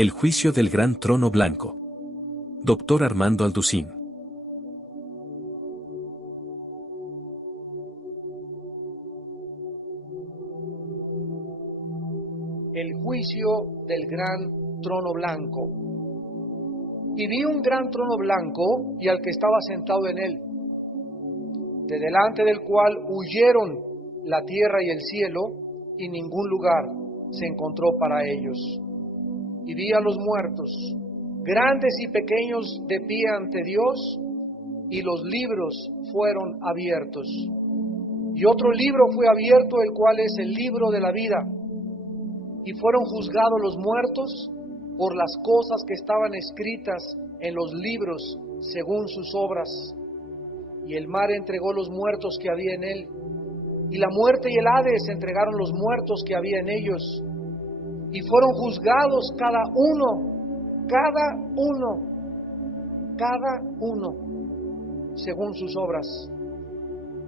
El juicio del gran trono blanco. Dr. Armando Alducín. El juicio del gran trono blanco. Y vi un gran trono blanco y al que estaba sentado en él, de delante del cual huyeron la tierra y el cielo, y ningún lugar se encontró para ellos. Y vi a los muertos, grandes y pequeños, de pie ante Dios, y los libros fueron abiertos. Y otro libro fue abierto, el cual es el libro de la vida. Y fueron juzgados los muertos por las cosas que estaban escritas en los libros según sus obras. Y el mar entregó los muertos que había en él, y la muerte y el Hades entregaron los muertos que había en ellos, y fueron juzgados cada uno, según sus obras.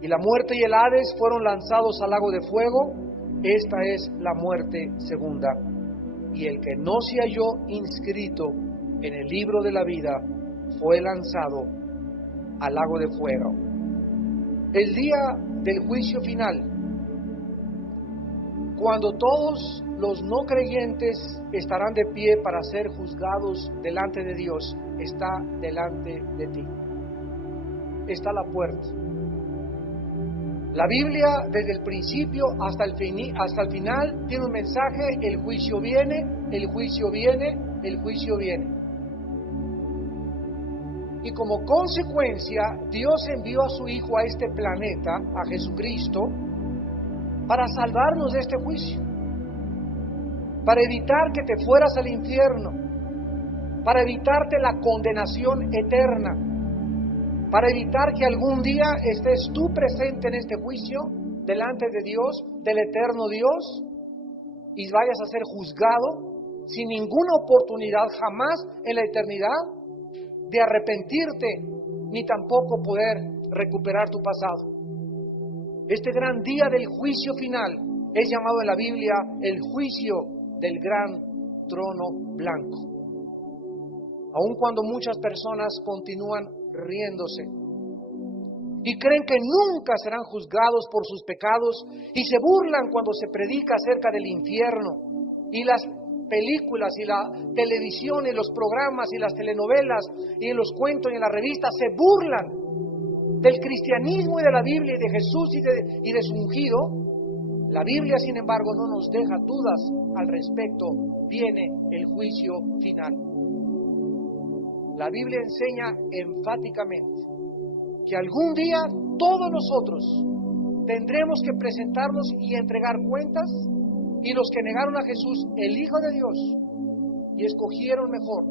Y la muerte y el Hades fueron lanzados al lago de fuego. Esta es la muerte segunda. Y el que no se halló inscrito en el libro de la vida fue lanzado al lago de fuego. El día del juicio final, cuando todos los no creyentes estarán de pie para ser juzgados delante de Dios, está delante de ti. Está a la puerta. La Biblia, desde el principio hasta el final, tiene un mensaje: el juicio viene, el juicio viene, el juicio viene. Y como consecuencia, Dios envió a su Hijo a este planeta, a Jesucristo, para salvarnos de este juicio, para evitar que te fueras al infierno, para evitarte la condenación eterna, para evitar que algún día estés tú presente en este juicio, delante de Dios, del eterno Dios, y vayas a ser juzgado sin ninguna oportunidad jamás en la eternidad de arrepentirte, ni tampoco poder recuperar tu pasado. Este gran día del juicio final es llamado en la Biblia el juicio del gran trono blanco. Aun cuando muchas personas continúan riéndose y creen que nunca serán juzgados por sus pecados, y se burlan cuando se predica acerca del infierno, y las películas y la televisión y los programas y las telenovelas y en los cuentos y en las revistas se burlan del cristianismo y de la Biblia y de Jesús y de su ungido. La Biblia, sin embargo, no nos deja dudas al respecto. Viene el juicio final. La Biblia enseña enfáticamente que algún día todos nosotros tendremos que presentarnos y entregar cuentas, y los que negaron a Jesús, el Hijo de Dios, y escogieron mejor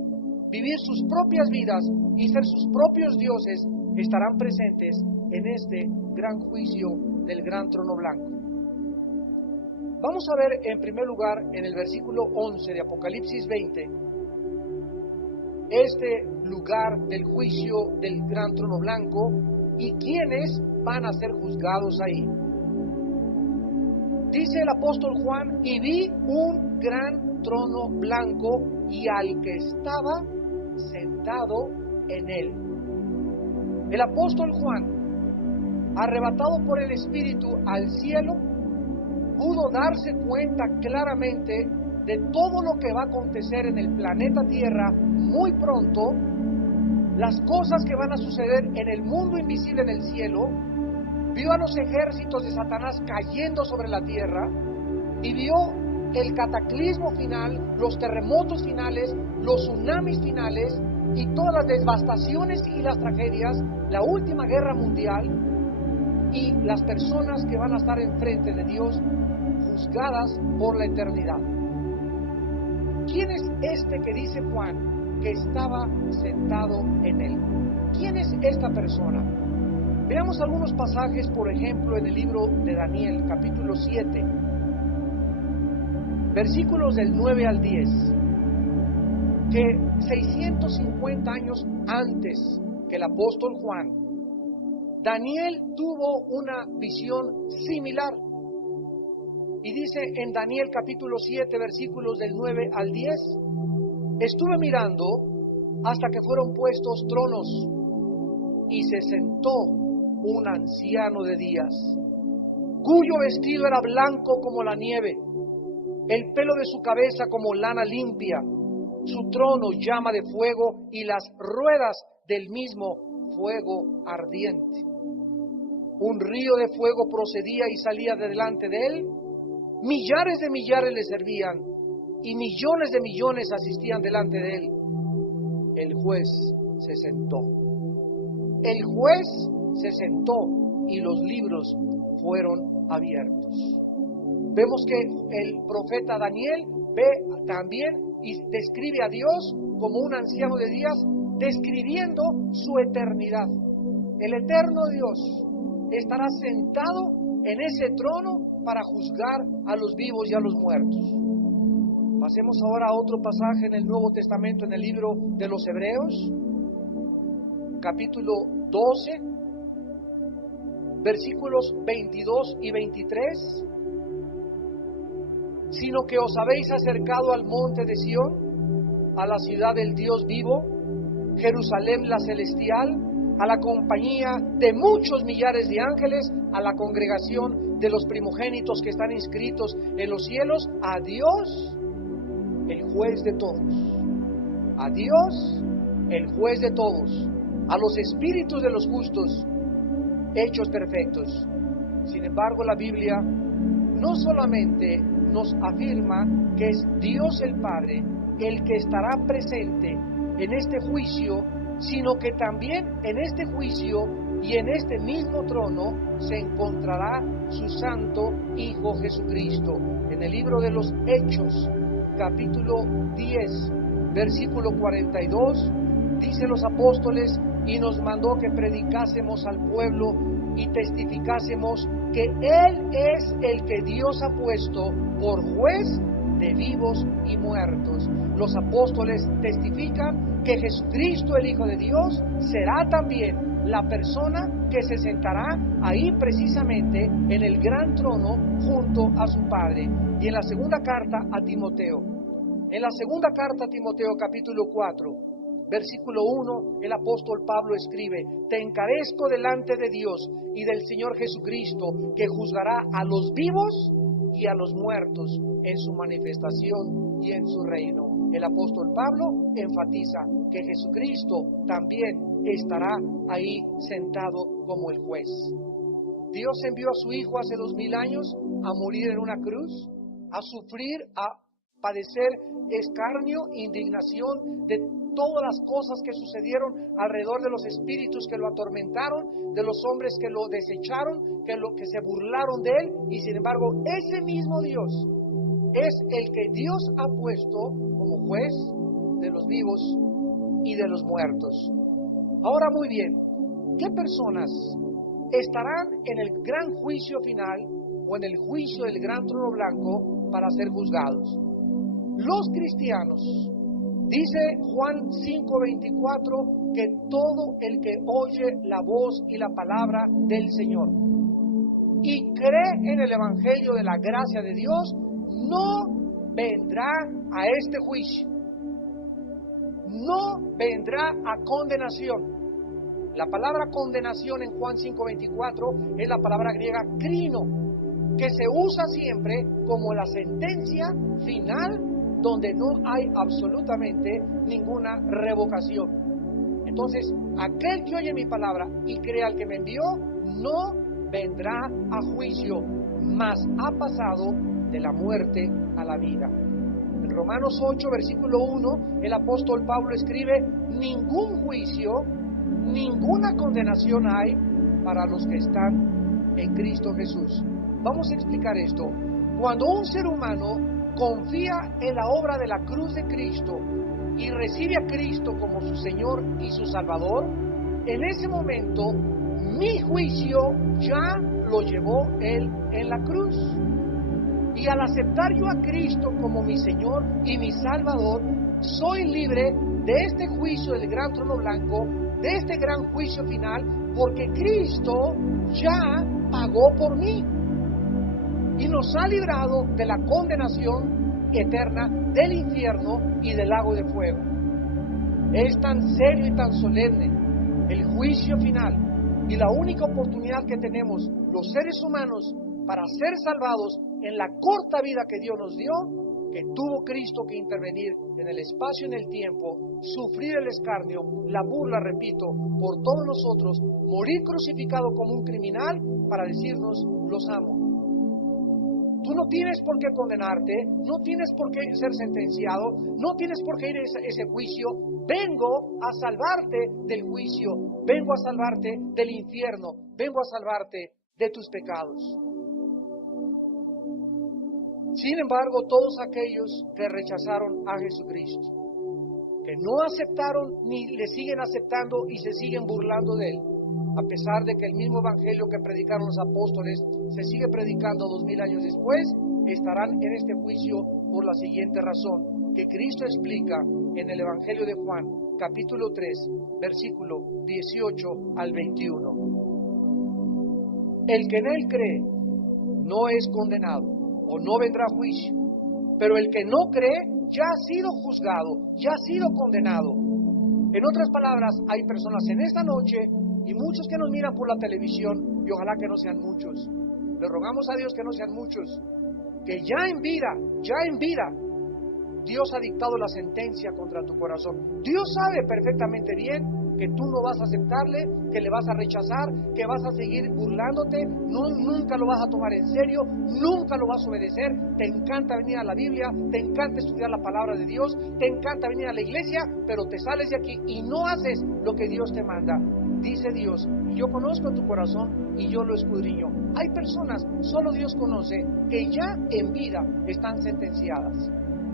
vivir sus propias vidas y ser sus propios dioses, estarán presentes en este gran juicio del gran trono blanco. Vamos a ver en primer lugar en el versículo 11 de Apocalipsis 20, este lugar del juicio del gran trono blanco y quiénes van a ser juzgados ahí. Dice el apóstol Juan: y vi un gran trono blanco y al que estaba sentado en él. El apóstol Juan, arrebatado por el Espíritu al cielo, pudo darse cuenta claramente de todo lo que va a acontecer en el planeta Tierra muy pronto, las cosas que van a suceder en el mundo invisible en el cielo. Vio a los ejércitos de Satanás cayendo sobre la tierra y vio el cataclismo final, los terremotos finales, los tsunamis finales y todas las devastaciones y las tragedias, la última guerra mundial y las personas que van a estar enfrente de Dios juzgadas por la eternidad. ¿Quién es este que dice Juan que estaba sentado en él? ¿Quién es esta persona? Veamos algunos pasajes, por ejemplo, en el libro de Daniel, capítulo 7, versículos del 9 al 10, que 650 años antes que el apóstol Juan, Daniel tuvo una visión similar. Y dice en Daniel capítulo 7, versículos del 9 al 10, Estuve mirando hasta que fueron puestos tronos y se sentó un anciano de días, cuyo vestido era blanco como la nieve, el pelo de su cabeza como lana limpia, su trono llama de fuego y las ruedas del mismo fuego ardiente. Un río de fuego procedía y salía de delante de él, millares de millares le servían y millones de millones asistían delante de él. El juez se sentó. El juez se sentó y los libros fueron abiertos. Vemos que el profeta Daniel ve también y describe a Dios como un anciano de días, describiendo su eternidad. El eterno Dios estará sentado en ese trono para juzgar a los vivos y a los muertos. Pasemos ahora a otro pasaje en el Nuevo Testamento, en el libro de los Hebreos, capítulo 12, versículos 22 y 23. Sino que os habéis acercado al monte de Sión, a la ciudad del Dios vivo, Jerusalén la celestial, a la compañía de muchos millares de ángeles, a la congregación de los primogénitos que están inscritos en los cielos, a Dios, el juez de todos, a Dios, el juez de todos, a los espíritus de los justos, hechos perfectos. Sin embargo, la Biblia no solamente nos afirma que es Dios el Padre el que estará presente en este juicio, sino que también en este juicio y en este mismo trono se encontrará su santo Hijo Jesucristo. En el libro de los Hechos, capítulo 10, versículo 42, dice los apóstoles: y nos mandó que predicásemos al pueblo y testificásemos que Él es el que Dios ha puesto por juez de vivos y muertos. Los apóstoles testifican que Jesucristo, el Hijo de Dios, será también la persona que se sentará ahí precisamente en el gran trono junto a su Padre. Y en la segunda carta a Timoteo, capítulo 4, versículo 1, el apóstol Pablo escribe: te encarezco delante de Dios y del Señor Jesucristo, que juzgará a los vivos y a los muertos en su manifestación y en su reino. El apóstol Pablo enfatiza que Jesucristo también estará ahí sentado como el juez. Dios envió a su Hijo hace 2000 años a morir en una cruz, a sufrir, a padecer escarnio, indignación de todas las cosas que sucedieron alrededor de los espíritus que lo atormentaron, de los hombres que lo desecharon, que se burlaron de él. Y sin embargo, ese mismo Dios es el que Dios ha puesto como juez de los vivos y de los muertos. Ahora, muy bien, ¿qué personas estarán en el gran juicio final o en el juicio del gran trono blanco para ser juzgados? Los cristianos. Dice Juan 5:24 que todo el que oye la voz y la palabra del Señor y cree en el Evangelio de la gracia de Dios no vendrá a este juicio, no vendrá a condenación. La palabra condenación en Juan 5:24 es la palabra griega krino, que se usa siempre como la sentencia final donde no hay absolutamente ninguna revocación. Entonces, aquel que oye mi palabra y cree al que me envió, no vendrá a juicio, mas ha pasado de la muerte a la vida. En Romanos 8, versículo 1, el apóstol Pablo escribe: ningún juicio, ninguna condenación hay para los que están en Cristo Jesús. Vamos a explicar esto. Cuando un ser humano confía en la obra de la cruz de Cristo y recibe a Cristo como su Señor y su Salvador, en ese momento mi juicio ya lo llevó Él en la cruz. Y al aceptar yo a Cristo como mi Señor y mi Salvador, soy libre de este juicio del gran trono blanco, de este gran juicio final, porque Cristo ya pagó por mí y nos ha librado de la condenación eterna del infierno y del lago de fuego. Es tan serio y tan solemne el juicio final y la única oportunidad que tenemos los seres humanos para ser salvados en la corta vida que Dios nos dio, que tuvo Cristo que intervenir en el espacio y en el tiempo, sufrir el escarnio, la burla, repito, por todos nosotros, morir crucificado como un criminal para decirnos, los amo. Tú no tienes por qué condenarte, no tienes por qué ser sentenciado, no tienes por qué ir a ese juicio. Vengo a salvarte del juicio, vengo a salvarte del infierno, vengo a salvarte de tus pecados. Sin embargo, todos aquellos que rechazaron a Jesucristo, que no aceptaron ni le siguen aceptando y se siguen burlando de Él, a pesar de que el mismo evangelio que predicaron los apóstoles se sigue predicando 2000 años después, estarán en este juicio por la siguiente razón, que Cristo explica en el evangelio de Juan, capítulo 3, versículo 18 al 21. El que en Él cree no es condenado, o no vendrá a juicio, pero el que no cree ya ha sido juzgado, ya ha sido condenado. En otras palabras, hay personas en esta noche y muchos que nos miran por la televisión, y ojalá que no sean muchos. Le rogamos a Dios que no sean muchos, que ya en vida, Dios ha dictado la sentencia contra tu corazón. Dios sabe perfectamente bien que tú no vas a aceptarle, que le vas a rechazar, que vas a seguir burlándote, nunca lo vas a tomar en serio, nunca lo vas a obedecer. Te encanta venir a la Biblia, te encanta estudiar la palabra de Dios, te encanta venir a la iglesia, pero te sales de aquí y no haces lo que Dios te manda. Dice Dios, yo conozco tu corazón y yo lo escudriño. Hay personas, solo Dios conoce, que ya en vida están sentenciadas.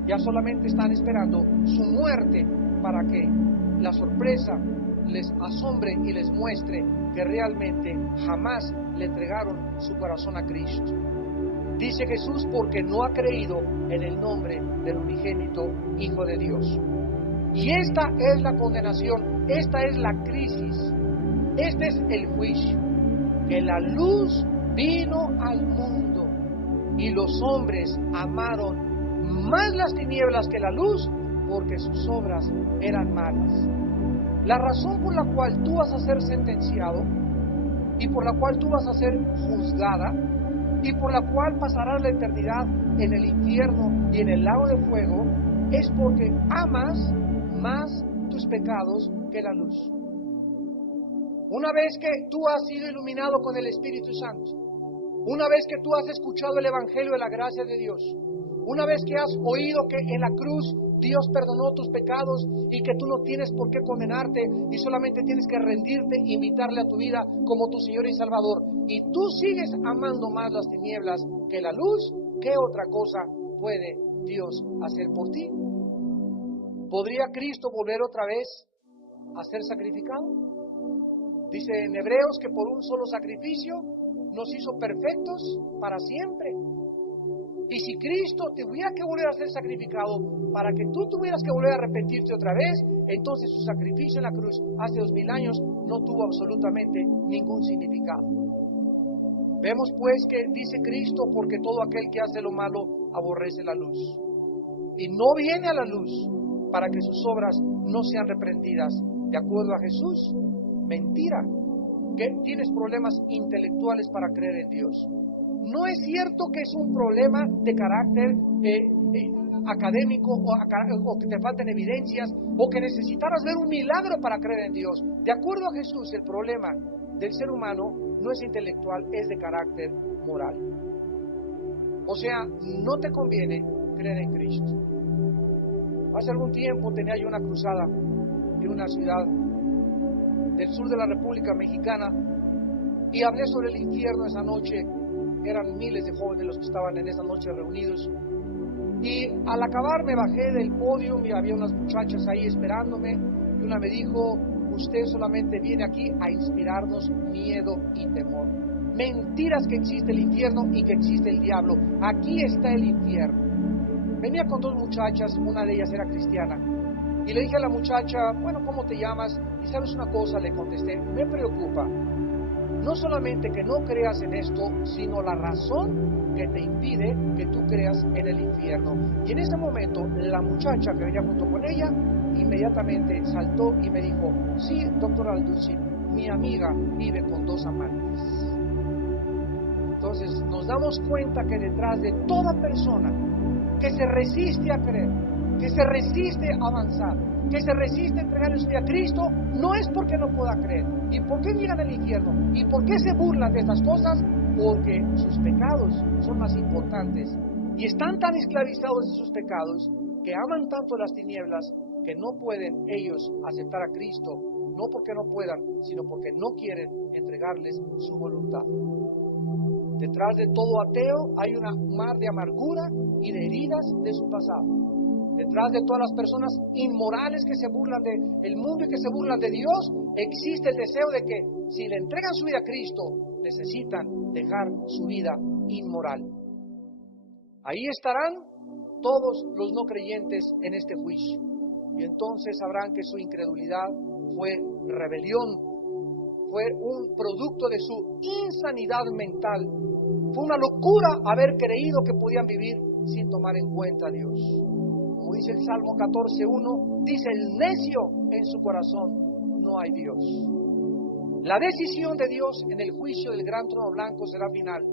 Ya solamente están esperando su muerte para que la sorpresa les asombre y les muestre que realmente jamás le entregaron su corazón a Cristo. Dice Jesús, porque no ha creído en el nombre del unigénito Hijo de Dios. Y esta es la condenación, esta es la crisis, este es el juicio, que la luz vino al mundo y los hombres amaron más las tinieblas que la luz, porque sus obras eran malas. La razón por la cual tú vas a ser sentenciado y por la cual tú vas a ser juzgada y por la cual pasarás la eternidad en el infierno y en el lago de fuego es porque amas más tus pecados que la luz. Una vez que tú has sido iluminado con el Espíritu Santo, una vez que tú has escuchado el Evangelio de la gracia de Dios, una vez que has oído que en la cruz Dios perdonó tus pecados y que tú no tienes por qué condenarte y solamente tienes que rendirte e invitarle a tu vida como tu Señor y Salvador, y tú sigues amando más las tinieblas que la luz, ¿qué otra cosa puede Dios hacer por ti? ¿Podría Cristo volver otra vez a ser sacrificado? Dice en Hebreos que por un solo sacrificio nos hizo perfectos para siempre. Y si Cristo tuviera que volver a ser sacrificado para que tú tuvieras que volver a arrepentirte otra vez, entonces su sacrificio en la cruz hace 2000 años no tuvo absolutamente ningún significado. Vemos pues que dice Cristo, porque todo aquel que hace lo malo aborrece la luz y no viene a la luz para que sus obras no sean reprendidas. De acuerdo a Jesús, mentira, que tienes problemas intelectuales para creer en Dios. No es cierto que es un problema de carácter académico o que te falten evidencias o que necesitaras ver un milagro para creer en Dios. De acuerdo a Jesús, el problema del ser humano no es intelectual, es de carácter moral. O sea, no te conviene creer en Cristo. Hace algún tiempo tenía yo una cruzada en una ciudad del sur de la República Mexicana y hablé sobre el infierno esa noche. Eran miles de jóvenes los que estaban en esa noche reunidos. Y al acabar me bajé del podio y había unas muchachas ahí esperándome. Y una me dijo, usted solamente viene aquí a inspirarnos miedo y temor. Mentiras que existe el infierno y que existe el diablo. Aquí está el infierno. Venía con dos muchachas, una de ellas era cristiana. Y le dije a la muchacha, bueno, ¿cómo te llamas? Y sabes una cosa, le contesté, me preocupa. no solamente que no creas en esto, sino la razón que te impide que tú creas en el infierno. Y en ese momento, la muchacha que venía junto con ella, inmediatamente saltó y me dijo, sí, doctor Alducci, mi amiga vive con 2 amantes. Entonces nos damos cuenta que detrás de toda persona que se resiste a creer, que se resiste a avanzar, que se resiste a entregar su vida a Cristo, no es porque no pueda creer. ¿Y por qué llegan al infierno? ¿Y por qué se burlan de estas cosas? Porque sus pecados son más importantes y están tan esclavizados de sus pecados que aman tanto las tinieblas que no pueden ellos aceptar a Cristo, no porque no puedan, sino porque no quieren entregarles su voluntad. Detrás de todo ateo hay una mar de amargura y de heridas de su pasado. Detrás de todas las personas inmorales que se burlan del mundo y que se burlan de Dios, existe el deseo de que si le entregan su vida a Cristo, necesitan dejar su vida inmoral. Ahí estarán todos los no creyentes en este juicio. Y entonces sabrán que su incredulidad fue rebelión, fue un producto de su insanidad mental. Fue una locura haber creído que podían vivir sin tomar en cuenta a Dios. Como dice el Salmo 14:1, dice el necio en su corazón, no hay Dios. La decisión de Dios en el juicio del gran trono blanco será final,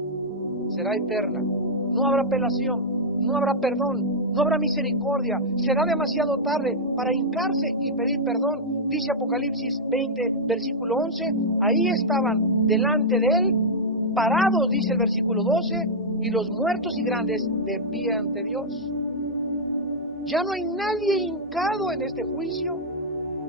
será eterna. No habrá apelación, no habrá perdón, no habrá misericordia. Será demasiado tarde para hincarse y pedir perdón. Dice Apocalipsis 20, versículo 11, ahí estaban delante de él, parados, dice el versículo 12, y los muertos y grandes de pie ante Dios. Ya no hay nadie hincado en este juicio.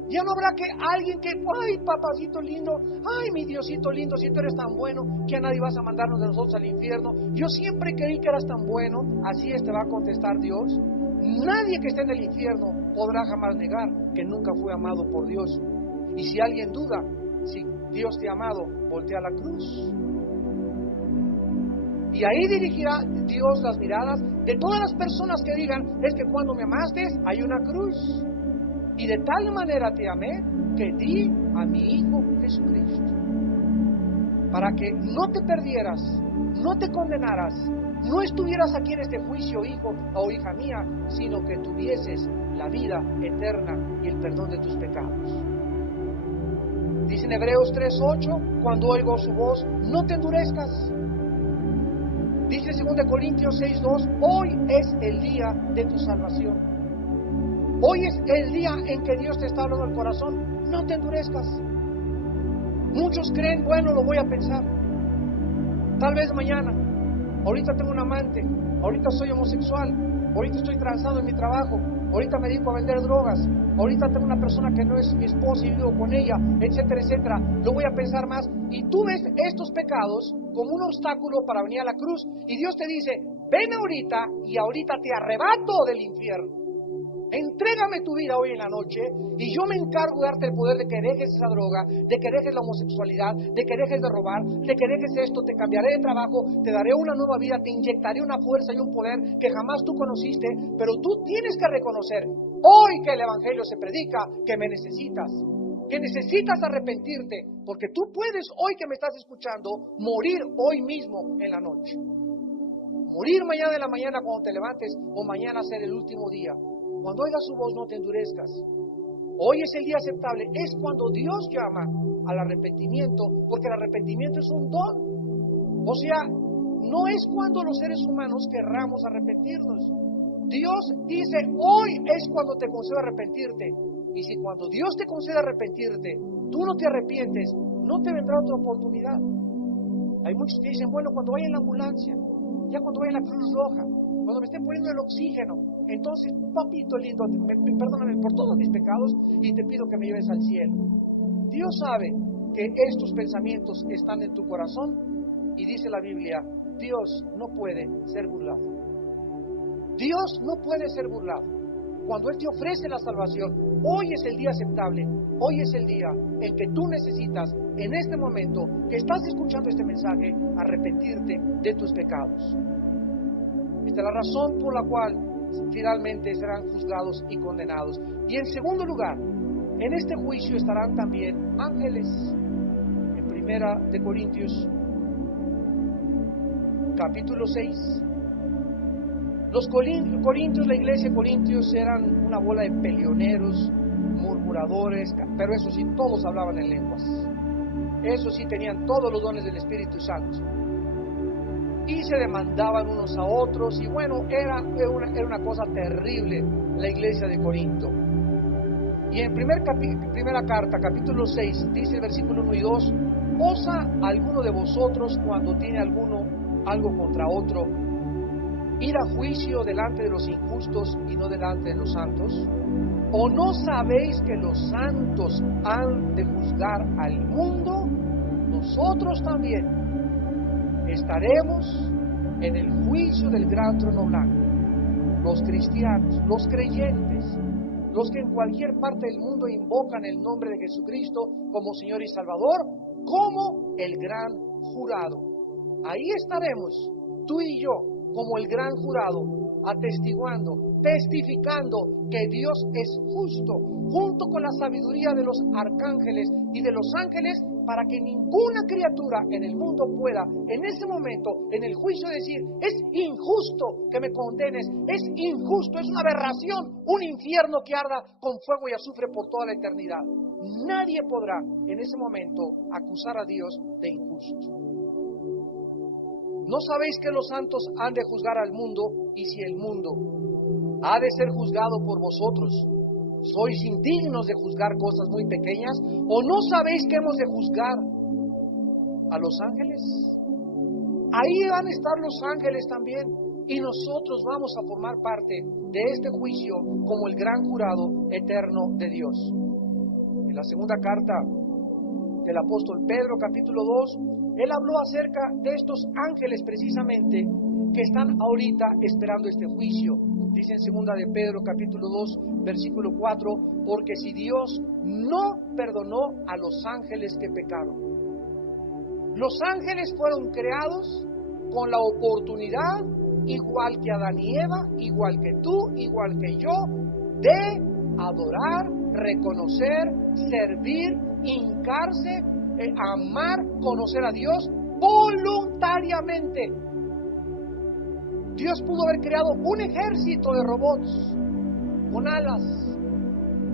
Ya no habrá que alguien que, ay, papacito lindo, ay, mi Diosito lindo, si tú eres tan bueno, que a nadie vas a mandarnos de nosotros al infierno. Yo siempre creí que eras tan bueno. Así te va a contestar Dios. Nadie que esté en el infierno podrá jamás negar que nunca fue amado por Dios. Y si alguien duda, si Dios te ha amado, voltea a la cruz. Y ahí dirigirá Dios las miradas de todas las personas que digan, es que cuando me amaste hay una cruz. Y de tal manera te amé que di a mi Hijo Jesucristo. Para que no te perdieras, no te condenaras, no estuvieras aquí en este juicio, hijo o hija mía, sino que tuvieses la vida eterna y el perdón de tus pecados. Dice en Hebreos 3:8, cuando oigo su voz, no te endurezcas. Dice 2 Corintios 6:2, hoy es el día de tu salvación. Hoy es el día en que Dios te está hablando al corazón. No te endurezcas. Muchos creen, bueno, lo voy a pensar. Tal vez mañana. Ahorita tengo un amante. Ahorita soy homosexual. Ahorita estoy transado en mi trabajo. Ahorita me dedico a vender drogas. Ahorita tengo una persona que no es mi esposa y vivo con ella, etcétera, etcétera. Lo voy a pensar más. Y tú ves estos pecados como un obstáculo para venir a la cruz. Y Dios te dice, ven ahorita y ahorita te arrebato del infierno. Entrégame tu vida hoy en la noche y yo me encargo de darte el poder de que dejes esa droga, de que dejes la homosexualidad, de que dejes de robar, de que dejes esto, te cambiaré de trabajo, te daré una nueva vida, te inyectaré una fuerza y un poder que jamás tú conociste, pero tú tienes que reconocer hoy que el Evangelio se predica, que me necesitas, que necesitas arrepentirte, porque tú puedes hoy que me estás escuchando morir hoy mismo en la noche, morir mañana de la mañana cuando te levantes o mañana ser el último día. Cuando oigas su voz no te endurezcas. Hoy es el día aceptable. Es cuando Dios llama al arrepentimiento, porque el arrepentimiento es un don. O sea, no es cuando los seres humanos querramos arrepentirnos. Dios dice, hoy es cuando te concedo arrepentirte. Y si cuando Dios te concede arrepentirte, tú no te arrepientes, no te vendrá otra oportunidad. Hay muchos que dicen, bueno, cuando vaya en la ambulancia, ya cuando vaya en la Cruz Roja, cuando me estén poniendo el oxígeno, entonces, papito lindo, perdóname por todos mis pecados y te pido que me lleves al cielo. Dios sabe que estos pensamientos están en tu corazón y dice la Biblia, Dios no puede ser burlado. Dios no puede ser burlado. Cuando Él te ofrece la salvación, hoy es el día aceptable, hoy es el día en que tú necesitas, en este momento que estás escuchando este mensaje, arrepentirte de tus pecados. Esta es la razón por la cual finalmente serán juzgados y condenados. Y en segundo lugar, en este juicio estarán también ángeles. En Primera de Corintios, capítulo 6. Los corintios, la iglesia de Corintios eran una bola de peleoneros, murmuradores, pero eso sí, todos hablaban en lenguas. Eso sí, tenían todos los dones del Espíritu Santo. Y se demandaban unos a otros, y bueno, era una cosa terrible la iglesia de Corinto. Y en primera carta, capítulo 6, dice el versículo 1 y 2, ¿osa alguno de vosotros cuando tiene alguno algo contra otro ir a juicio delante de los injustos y no delante de los santos? ¿O no sabéis que los santos han de juzgar al mundo? Nosotros también estaremos en el juicio del gran trono blanco. Los cristianos, los creyentes, los que en cualquier parte del mundo invocan el nombre de Jesucristo como Señor y Salvador, como el gran jurado. Ahí estaremos, tú y yo, como el gran jurado, atestiguando, testificando que Dios es justo, junto con la sabiduría de los arcángeles y de los ángeles, para que ninguna criatura en el mundo pueda, en ese momento, en el juicio, decir: es injusto que me condenes, es injusto, es una aberración, un infierno que arda con fuego y azufre por toda la eternidad. Nadie podrá en ese momento acusar a Dios de injusto. ¿No sabéis que los santos han de juzgar al mundo? Y si el mundo ha de ser juzgado por vosotros, ¿sois indignos de juzgar cosas muy pequeñas? ¿O no sabéis que hemos de juzgar a los ángeles? Ahí van a estar los ángeles también, y nosotros vamos a formar parte de este juicio como el gran jurado eterno de Dios. En la segunda carta del apóstol Pedro, capítulo 2, él habló acerca de estos ángeles precisamente que están ahorita esperando este juicio. Dice en segunda de Pedro, capítulo 2, versículo 4, porque si Dios no perdonó a los ángeles que pecaron. Los ángeles fueron creados con la oportunidad, igual que Adán y Eva, igual que tú, igual que yo, de adorar, reconocer, servir, hincarse, amar, conocer a Dios voluntariamente. Dios pudo haber creado un ejército de robots con alas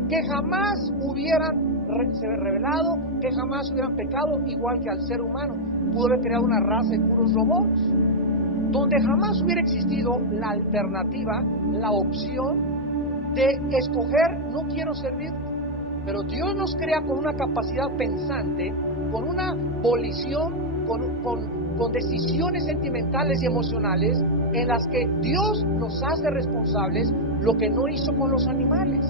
que jamás hubieran se rebelado, que jamás hubieran pecado, igual que al ser humano. Pudo haber creado una raza de puros robots, donde jamás hubiera existido la alternativa, la opción de escoger: no quiero servir. Pero Dios nos crea con una capacidad pensante, con una volición, con decisiones sentimentales y emocionales, en las que Dios nos hace responsables, lo que no hizo con los animales.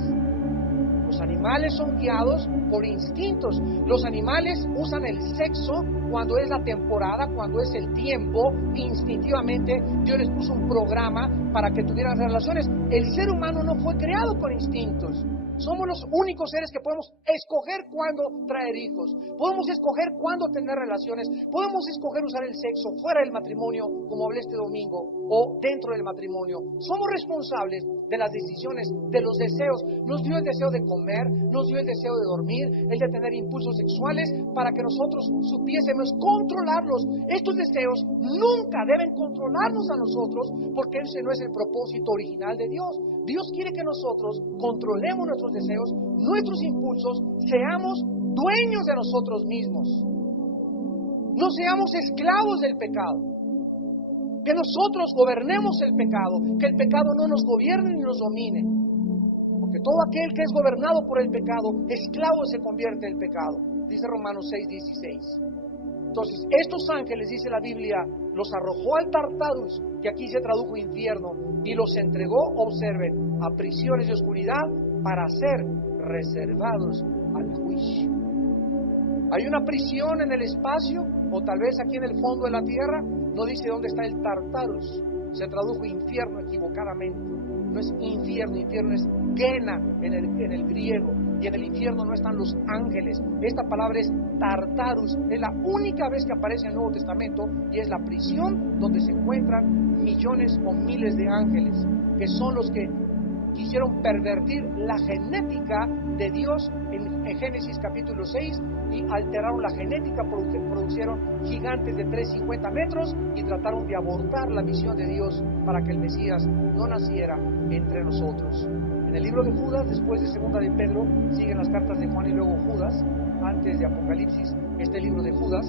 Los animales son guiados por instintos. Los animales usan el sexo cuando es la temporada, cuando es el tiempo. Instintivamente Dios les puso un programa para que tuvieran relaciones. El ser humano no fue creado con instintos. Somos los únicos seres que podemos escoger cuándo traer hijos, podemos escoger cuándo tener relaciones, podemos escoger usar el sexo fuera del matrimonio, como hablé este domingo, o dentro del matrimonio. Somos responsables de las decisiones, de los deseos. Nos dio el deseo de comer, nos dio el deseo de dormir, el de tener impulsos sexuales, para que nosotros supiésemos controlarlos. Estos deseos nunca deben controlarnos a nosotros, porque ese no es el propósito original de Dios. Dios quiere que nosotros controlemos nuestros deseos, nuestros impulsos, seamos dueños de nosotros mismos. No seamos esclavos del pecado. Que nosotros gobernemos el pecado, que el pecado no nos gobierne ni nos domine. Porque todo aquel que es gobernado por el pecado, esclavo se convierte en el pecado. Dice Romanos 6:16. Entonces, estos ángeles, dice la Biblia, los arrojó al Tartarus, que aquí se tradujo infierno, y los entregó, observen, a prisiones de oscuridad para ser reservados al juicio. Hay una prisión en el espacio, o tal vez aquí en el fondo de la tierra. No dice dónde está el Tartarus. Se tradujo infierno equivocadamente. No es infierno, infierno es Gena en el griego. Y en el infierno no están los ángeles. Esta palabra es Tartarus. Es la única vez que aparece en el Nuevo Testamento, y es la prisión donde se encuentran millones o miles de ángeles, que son los que quisieron pervertir la genética de Dios en Génesis capítulo 6 y alteraron la genética, produjeron gigantes de 350 metros y trataron de abortar la misión de Dios para que el Mesías no naciera entre nosotros. En el libro de Judas, después de segunda de Pedro, siguen las cartas de Juan y luego Judas, antes de Apocalipsis, este libro de Judas,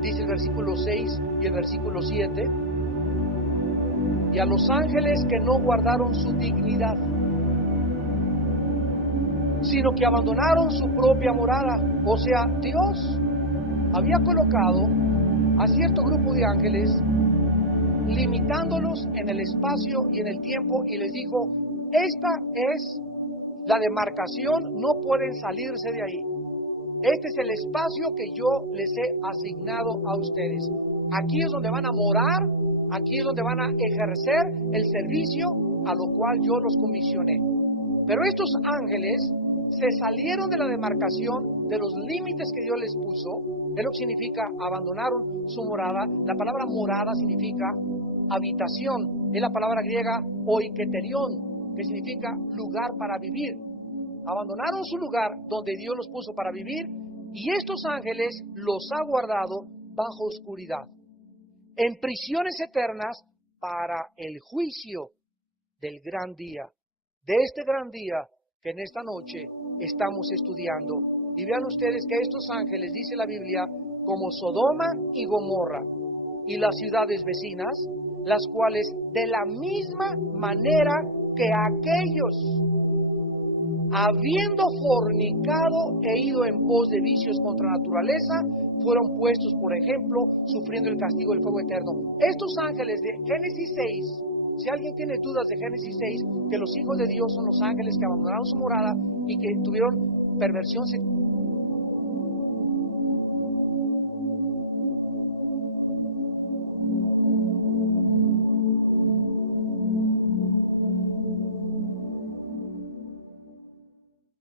dice el versículo 6 y el versículo 7, y a los ángeles que no guardaron su dignidad, sino que abandonaron su propia morada. O sea, Dios había colocado a cierto grupo de ángeles, limitándolos en el espacio y en el tiempo, y les dijo, esta es la demarcación, no pueden salirse de ahí. Este es el espacio que yo les he asignado a ustedes. Aquí es donde van a morar, aquí es donde van a ejercer el servicio a lo cual yo los comisioné. Pero estos ángeles se salieron de la demarcación, de los límites que Dios les puso. Es lo que significa abandonaron su morada. La palabra morada significa habitación. Es la palabra griega oiketerion, que significa lugar para vivir. Abandonaron su lugar donde Dios los puso para vivir, y estos ángeles los ha guardado bajo oscuridad, en prisiones eternas para el juicio del gran día, de este gran día que en esta noche estamos estudiando. Y vean ustedes que estos ángeles, dice la Biblia, como Sodoma y Gomorra y las ciudades vecinas, las cuales de la misma manera que aquellos, habiendo fornicado e ido en pos de vicios contra naturaleza, fueron puestos, por ejemplo, sufriendo el castigo del fuego eterno. Estos ángeles de Génesis 6, si alguien tiene dudas de Génesis 6, que los hijos de Dios son los ángeles que abandonaron su morada y que tuvieron perversión